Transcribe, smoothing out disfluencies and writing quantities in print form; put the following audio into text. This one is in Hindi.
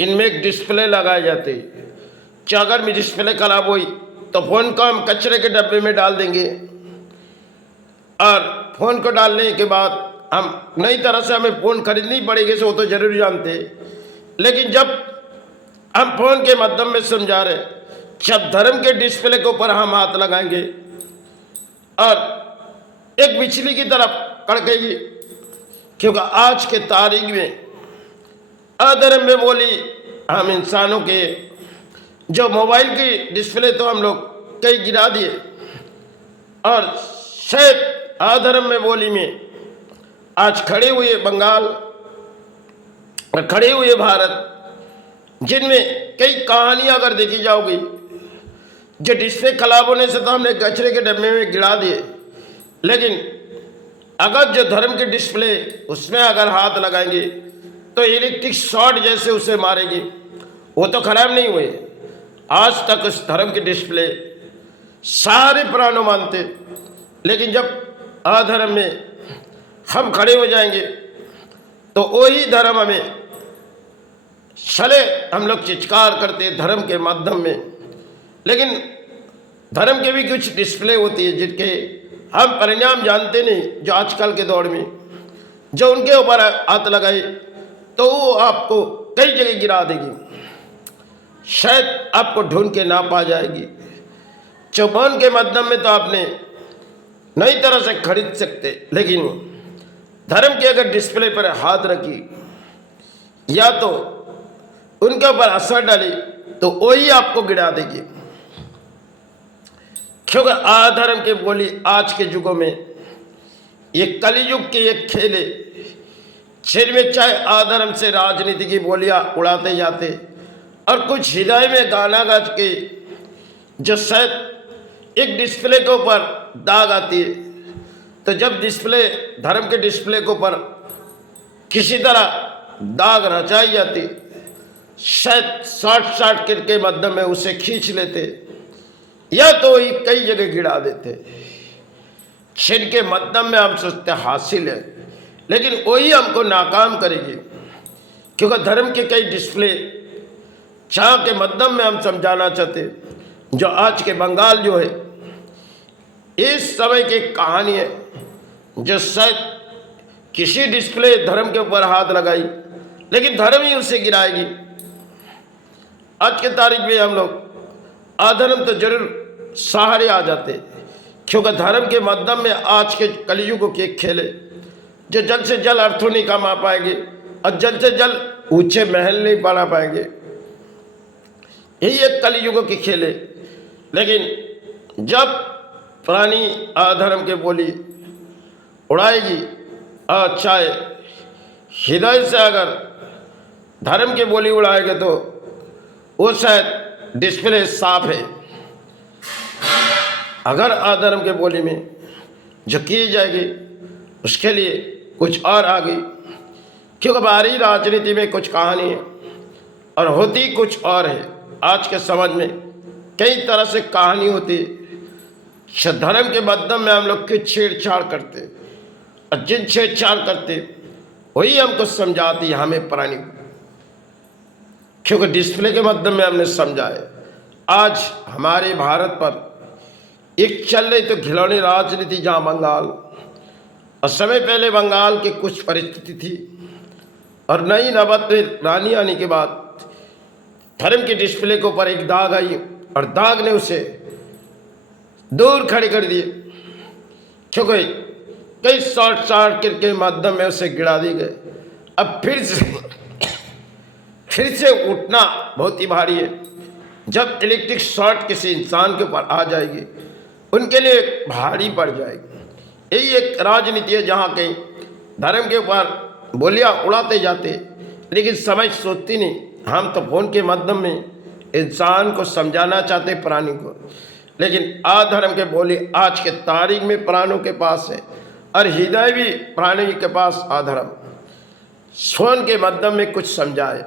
इनमें एक डिस्प्ले लगाए जाते कि अगर मेरी डिस्प्ले खराब हुई तो फ़ोन को हम कचरे के डब्बे में डाल देंगे और फ़ोन को डालने के बाद हम नई तरह से हमें फ़ोन खरीदनी पड़ेगी, सो तो जरूर जानते। लेकिन जब हम फ़ोन के माध्यम में समझा रहे, जब धर्म के डिस्प्ले के ऊपर हम हाथ लगाएंगे और एक बिजली की तरफ कड़केगी, क्योंकि आज के तारीख में अधर्म में बोली हम इंसानों के जो मोबाइल की डिस्प्ले तो हम लोग कई गिरा दिए और शायद अधर्म में बोली में आज खड़े हुए बंगाल और खड़े हुए भारत, जिनमें कई कहानियां अगर देखी जाओगी, जो डिस्प्ले खराब होने से तो हमने कचरे के डब्बे में गिरा दिए, लेकिन अगर जो धर्म के डिस्प्ले उसमें अगर हाथ लगाएंगे तो इलेक्ट्रिक शॉर्ट जैसे उसे मारेगी। वो तो खराब नहीं हुए, आज तक उस धर्म के डिस्प्ले सारे प्राणों मानते, लेकिन जब अधर्म में हम खड़े हो जाएंगे तो वही धर्म हमें चले हम लोग चित्कार करते धर्म के माध्यम में। लेकिन धर्म के भी कुछ डिस्प्ले होती है जिनके हम परिणाम जानते नहीं, जो आजकल के दौर में जो उनके ऊपर हाथ लगाए तो वो आपको कई जगह गिरा देगी, शायद आपको ढूंढ के ना पा जाएगी। चौपान के माध्यम में तो आपने नई तरह से खरीद सकते, लेकिन धर्म के अगर डिस्प्ले पर हाथ रखी या तो उनके ऊपर असर डाली तो वही आपको गिरा देगी। क्योंकि अधर्म के बोली आज के युगों में ये कलयुग के एक खेले, जिनमें चाहे अधर्म से राजनीति की बोलियां उड़ाते जाते और कुछ हृदय में गाना गा के जो शायद एक डिस्प्ले के ऊपर दाग आती है, तो जब डिस्प्ले धर्म के डिस्प्ले के ऊपर किसी तरह दाग रचाई जाती, शायद शॉर्ट के माध्यम में उसे खींच लेते या तो ही कई जगह गिरा देते, जिनके माध्यम में हम सोचते हासिल है, लेकिन वही हमको नाकाम करेगी। क्योंकि धर्म के कई डिस्प्ले जहाँ के माध्यम में हम समझाना चाहते, जो आज के बंगाल जो है इस समय की कहानी है, जो शायद किसी डिस्प्ले धर्म के ऊपर हाथ लगाई लेकिन धर्म ही उसे गिराएगी। आज के तारीख में हम लोग अधर्म तो जरूर सहारे आ जाते, क्योंकि धर्म के माध्यम में आज के कलयुग के खेले जो जल से जल अर्थों नहीं कमा पाएंगे और जल से जल ऊंचे महल नहीं बना पाएंगे, यही एक कलयुग के खेले। लेकिन जब प्राणी अधर्म के बोली उड़ाएगी और चाहे हृदय से अगर धर्म के बोली उड़ाएगा तो वो शायद डिस्प्ले साफ है। अगर अधर्म के बोली में जो की जाएगी उसके लिए कुछ और आ गई, क्योंकि बाहरी राजनीति में कुछ कहानी है और होती कुछ और है। आज के समाज में कई तरह से कहानी होती है, धर्म के माध्यम में हम लोग की छेड़छाड़ करते और जिन छेड़छाड़ करते वही हमको समझाती है हमें प्राणी, क्योंकि डिस्प्ले के माध्यम में हमने समझा है। आज हमारे भारत पर एक चल रही तो खिलौने राजनीति, जहाँ बंगाल और समय पहले बंगाल की कुछ परिस्थिति थी और नई नवत रानी आने के बाद धर्म के डिस्प्ले के ऊपर एक दाग आई और दाग ने उसे दूर खड़े कर दिए, क्योंकि कई शॉर्ट के माध्यम में उसे गिरा दी गए। अब फिर से उठना बहुत ही भारी है। जब इलेक्ट्रिक शॉर्ट किसी इंसान के ऊपर आ जाएगी उनके लिए भारी पड़ जाएगी। यही एक राजनीति है जहाँ कहीं धर्म के ऊपर बोलियां उड़ाते जाते, लेकिन समझ सोचती नहीं। हम तो फोन के माध्यम में इंसान को समझाना चाहते प्राणी को, लेकिन अधर्म के बोली आज के तारीख में प्राणों के पास है और हृदय भी प्राणी के पास अधर्म फोन के माध्यम में कुछ समझाए।